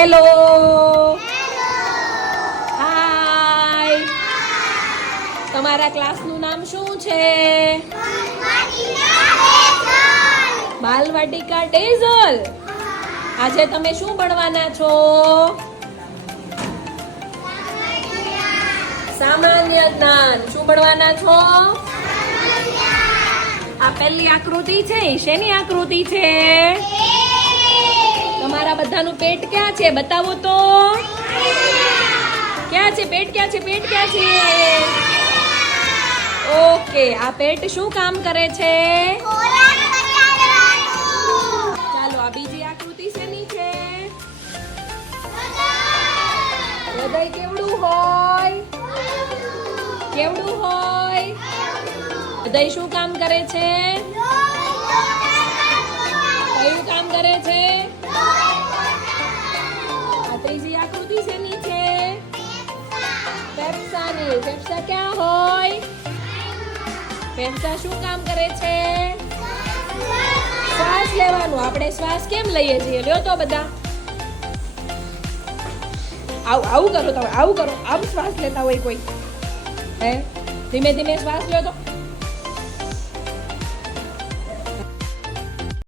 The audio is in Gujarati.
હેલો, હાય. તમારા ક્લાસનું નામ શું છે? બાલવાટિકા ડેઝલ. આજે તમે શું ભણવાના છો? સામાન્ય જ્ઞાન. શું ભણવાના છો? આ પહેલી આકૃતિ છે, શેની આકૃતિ છે? તમારા બધાનું પેટ ક્યાં છે? બતાવો તો. ક્યાં છે પેટ? ક્યાં છે પેટ? ક્યાં છે? ઓકે, આ પેટ શું કામ કરે છે? ચાલો, આ બીજી આકૃતિ શેની છે? હૃદય કેવડું હોય? કેવડું હોય? હૃદય શું કામ કરે છે? કયું કામ કરે છે? આ ત્રીજી આકૃતિ શેની છે? ફેફસાની. ફેફસા ક્યાં હોય? ફેફસા શું કામ કરે છે? શ્વાસ લેવાનું. આપણે શ્વાસ કેમ લઈએ છીએ? લ્યો તો બધા. આવું કરો તમે, આવું કરો. આમ શ્વાસ લેતા હોય કોઈ? હે, ધીમે ધીમે શ્વાસ લ્યો તો.